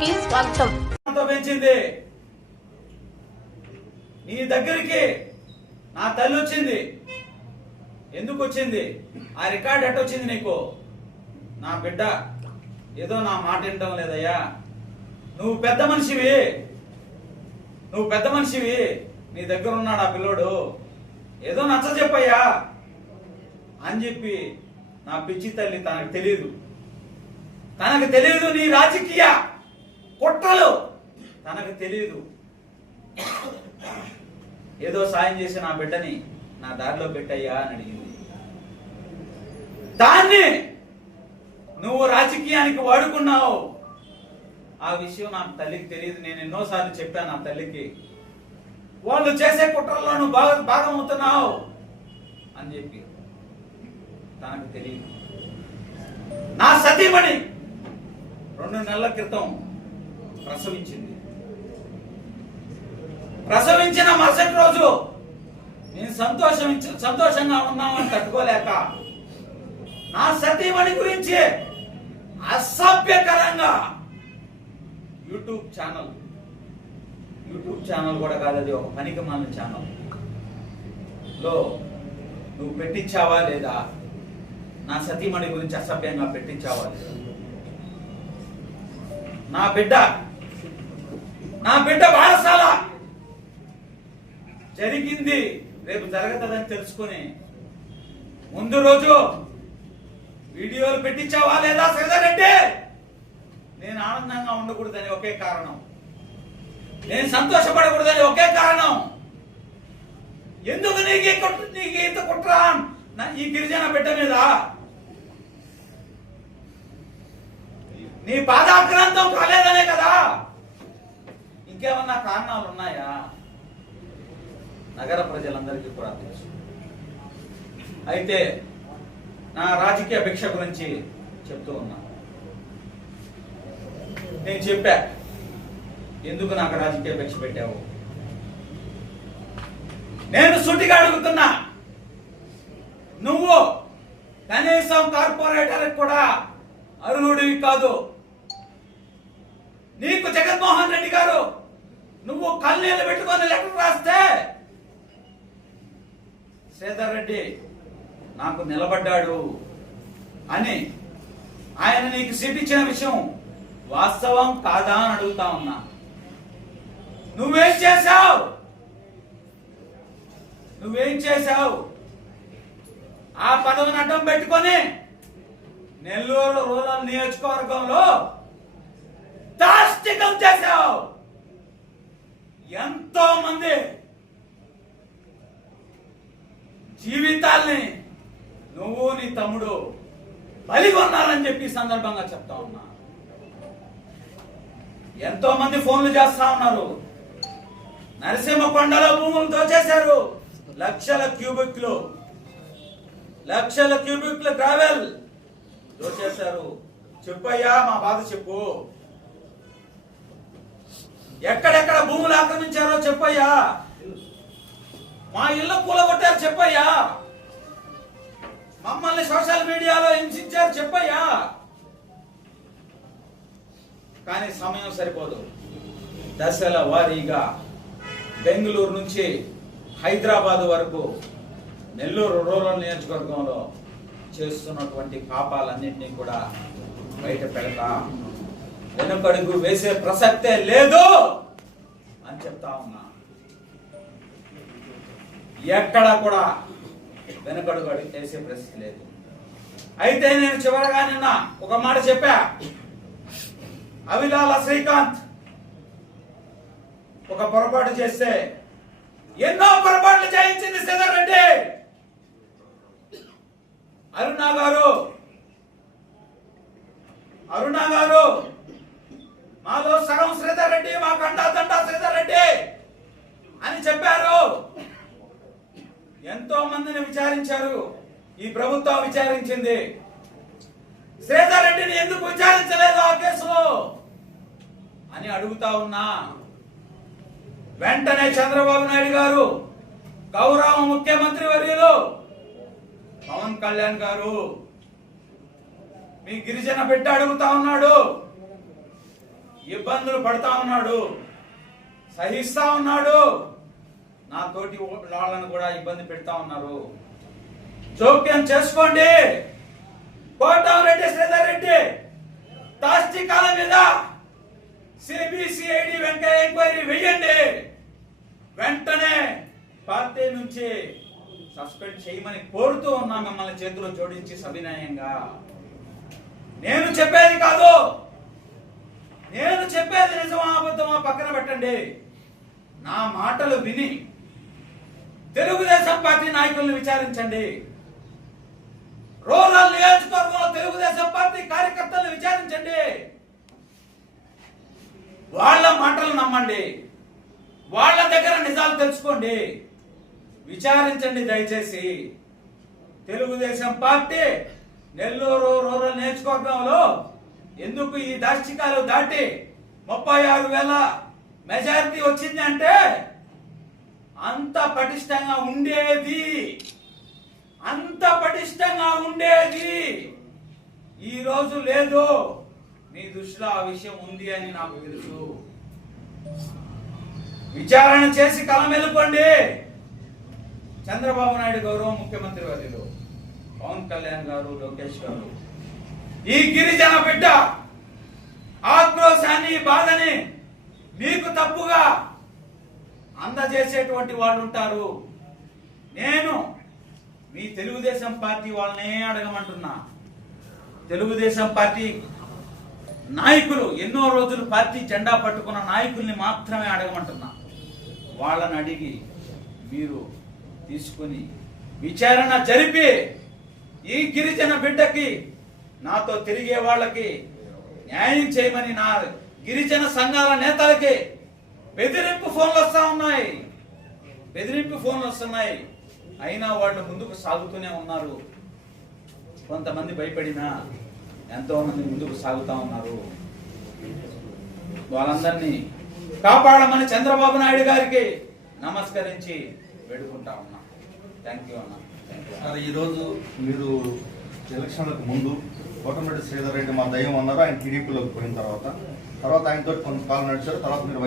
కి స్వాగతం. పెంచింది. నీ దగ్గరికి నా తల్లి వచ్చింది. ఎందుకు వచ్చింది? ఆ రికార్డ్ ఎట్ట వచ్చింది నీకు? నా బిడ్డ ఏదో నా మాట వినటం లేదయ్యా. నువ్వు పెద్ద మనిషివి. నువ్వు పెద్ద మనిషివి. నీ దగ్గర ఉన్నాడు ఆ పిల్లోడు. ఏదో నచ్చ చెప్పయ్యా. అని చెప్పి నా పిచ్చి తల్లి తనకు తెలియదు తనకు తెలియదు నీ రాజకీయ కుట్రలు తనకు తెలియదు ఏదో సాయం చేసి నా బిడ్డని నా దారిలో పెట్టయ్యా అని అడిగింది. దాన్ని నువ్వు రాజకీయానికి వాడుకున్నావు. ఆ విషయం నా తల్లికి తెలియదు నేను ఎన్నోసార్లు చెప్పాను నా తల్లికి. వాళ్ళు చేసే కుట్రల్లో నువ్వు బాగా భాగం అవుతున్నావు అని చెప్పి. తనకు తెలియదు నా సతీమణి రెండు నెలల క్రితం ప్రసవించింది. ప్రసవించిన మరుసటి రోజు నేను సంతోషం సంతోషంగా ఉన్నామని తట్టుకోలేక నా సతీమణి గురించి అసభ్యకరంగా యూట్యూబ్ ఛానల్ యూట్యూబ్ ఛానల్ కూడా కాదు అది ఒక పనికి మన ఛానల్. లో నువ్వు పెట్టించావా లేదా? నా సతీమణి గురించి అసభ్యంగా పెట్టించావా లేదా? నా బిడ్డ నా బిడ్డ బాలసాల జరిగింది. రేపు జరగదని తెలుసుకుని ముందు రోజు వీడియోలు పెట్టించావా లేదా శ్రీధరెడ్డి నేను ఆనందంగా ఉండకూడదని ఒకే కారణం. నేను సంతోషపడకూడదని ఒకే కారణం. ఎందుకు నీకు నీకు ఇంత కుట్ర? నా- ఈ గిరిజన బిడ్డ మీద. నీ పాదాక్రాంతం కాలేదనే కదా. ఇంకేమన్నా కారణాలు ఉన్నాయా? నగర ప్రజలందరికీ కూడా తెలుసు. అయితే నా రాజకీయ భిక్ష గురించి చెప్తూ ఉన్నా. నేను చెప్పా ఎందుకు నాకు రాజకీయ భిక్ష పెట్టావు? నేను సుటిగా అడుగుతున్నా. నువ్వు కనీసం కార్పొరేటర్ కూడా అర్హుడివి కాదు. నీకు జగన్మోహన్ రెడ్డి గారు నువ్వు కన్నీళ్ళు పెట్టుకొని లెటర్ రాస్తే? శ్రీధర్ రెడ్డి నాకు నిలబడ్డాడు అని ఆయన నీకు చూపించిన విషయం వాస్తవం కాదా అని అడుగుతా ఉన్నా. నువ్వేం చేశావు? నువ్వేం చేశావు? ఆ పదవిని అడ్డం పెట్టుకొని నెల్లూరు రూరల్ నియోజకవర్గంలో దాష్టికం చేశావు. ఎంతో మంది జీవితాల్ని నువ్వు నీ తమ్ముడు బలిగొన్నారని చెప్పి సందర్భంగా చెప్తా ఉన్నా. ఎంతో మంది ఫోన్లు చేస్తా ఉన్నారు. నరసింహ కొండలో భూములు దోచేశారు లక్షల క్యూబిక్లు లక్షల క్యూబిక్లు ట్రావెల్ దోచేశారు చెప్పయ్యా మా బాధ చెప్పు. ఎక్కడెక్కడ భూములు ఆక్రమించారో చెప్పయ్యా. మా ఇల్లు కూలగొట్టారు చెప్పయ్యా. మమ్మల్ని సోషల్ మీడియాలో హింసించారు చెప్పయ్యా. కానీ సమయం సరిపోదు. దశల వారీగా బెంగళూరు నుంచి హైదరాబాద్ వరకు నెల్లూరు రూరల్ నియోజకవర్గంలో చేస్తున్నటువంటి పాపాలన్నింటినీ కూడా బయట పెడతా వెనుకడుగు వేసే ప్రసక్తే లేదు అని చెప్తా ఉన్నా. ఎక్కడ కూడా వెనుకడుగు అడుగు వేసే ప్రసక్తి లేదు. అయితే నేను చివరగా నిన్న ఒక మాట చెప్పా. అవిలాల శ్రీకాంత్ ఒక పొరపాటు చేస్తే ఎన్నో పొరపాట్లు చేయించింది శ్రీధర్ రెడ్డి. అరుణ గారు అరుణ గారు మాలో సగం శ్రీధర్ రెడ్డి మా కండా దండా శ్రీధర్ రెడ్డి అని చెప్పారు. ఎంతో మందిని విచారించారు. ఈ ప్రభుత్వం విచారించింది. శ్రీధర్ రెడ్డిని ఎందుకు విచారించలేదు ఆ కేసులో? అని అడుగుతా ఉన్నా. వెంటనే చంద్రబాబు నాయుడు గారు గౌరవ ముఖ్యమంత్రి వర్యులు పవన్ కళ్యాణ్ గారు మీ గిరిజన బిడ్డ అడుగుతా ఉన్నాడు. ఇబ్బందులు పడతా ఉన్నాడు సహిస్తా ఉన్నాడు. నా తోటి వాళ్ళను కూడా ఇబ్బంది పెడతా ఉన్నారు. జోక్యం చేసుకోండి. కోటమిరెడ్డి శ్రీధర్ రెడ్డి దాష్టికాల మీద సిబిసిఐడి వెంకయ్య ఎంక్వైరీ వెయ్యండి. వెంటనే పార్టీ నుంచి సస్పెండ్ చేయమని కోరుతూ ఉన్నా మిమ్మల్ని చేతిలో జోడించి సవినయంగా. నేను చెప్పేది కాదు. నేను చెప్పేది నిజమా అబద్ధమా పక్కన పెట్టండి. నా మాటలు విని తెలుగుదేశం పార్టీ నాయకులను విచారించండి. రూరల్ నియోజకవర్గంలో తెలుగుదేశం పార్టీ కార్యకర్తలను విచారించండి. వాళ్ళ మాటలు నమ్మండి. వాళ్ళ దగ్గర నిజాలు తెలుసుకోండి. విచారించండి దయచేసి. తెలుగుదేశం పార్టీ నెల్లూరు రూరల్ నియోజకవర్గంలో ఎందుకు ఈ దాష్టికాలు దాటి ముప్పై ఆరు వేల మెజారిటీ వచ్చింది అంటే అంత పటిష్టంగా ఉండేది. అంత పటిష్టంగా ఉండేది. ఈ రోజు లేదు. మీ దృష్టిలో ఆ విషయం ఉంది అని నాకు తెలుసు. విచారణ చేసి కలమెలుకోండి. చంద్రబాబు నాయుడు గౌరవ ముఖ్యమంత్రి వర్యులు. పవన్ కళ్యాణ్ గారు లోకేష్ గారు. ఈ గిరిజన బిడ్డ ఆక్రోశాన్ని బాధని మీకు తప్పుగా అందజేసేటువంటి వాళ్ళు ఉంటారు. నేను మీ తెలుగుదేశం పార్టీ వాళ్ళనే అడగమంటున్నా. తెలుగుదేశం పార్టీ నాయకులు ఎన్నో రోజులు పార్టీ జెండా పట్టుకున్న నాయకుల్ని మాత్రమే అడగమంటున్నా. వాళ్ళని అడిగి మీరు తీసుకొని విచారణ జరిపి ఈ గిరిజన బిడ్డకి నాతో తిరిగే వాళ్ళకి న్యాయం చేయమని నా గిరిజన సంఘాల నేతలకి బెదిరింపు ఫోన్లు వస్తా ఉన్నాయి. బెదిరింపు ఫోన్లు వస్తున్నాయి. అయినా వాళ్ళు ముందుకు సాగుతూనే ఉన్నారు. కొంతమంది భయపడినా ఎంతో మంది ముందుకు సాగుతా ఉన్నారు. వాళ్ళందరినీ కాపాడమని చంద్రబాబు నాయుడు గారికి నమస్కరించి వేడుకుంటా ఉన్నా. థ్యాంక్ యూ అన్న. థ్యాంక్ యూ సార్ ఈరోజు మీరు ఎలక్షన్లకు ముందు కోటమిరెడ్డి శ్రీధర్ రెడ్డి మా దయ్యం అన్నారు. ఆయన టీడీపీలోకి పోయిన తర్వాత. తర్వాత ఆయనతో కొంతకాలం నడిచారు. తర్వాత మీరు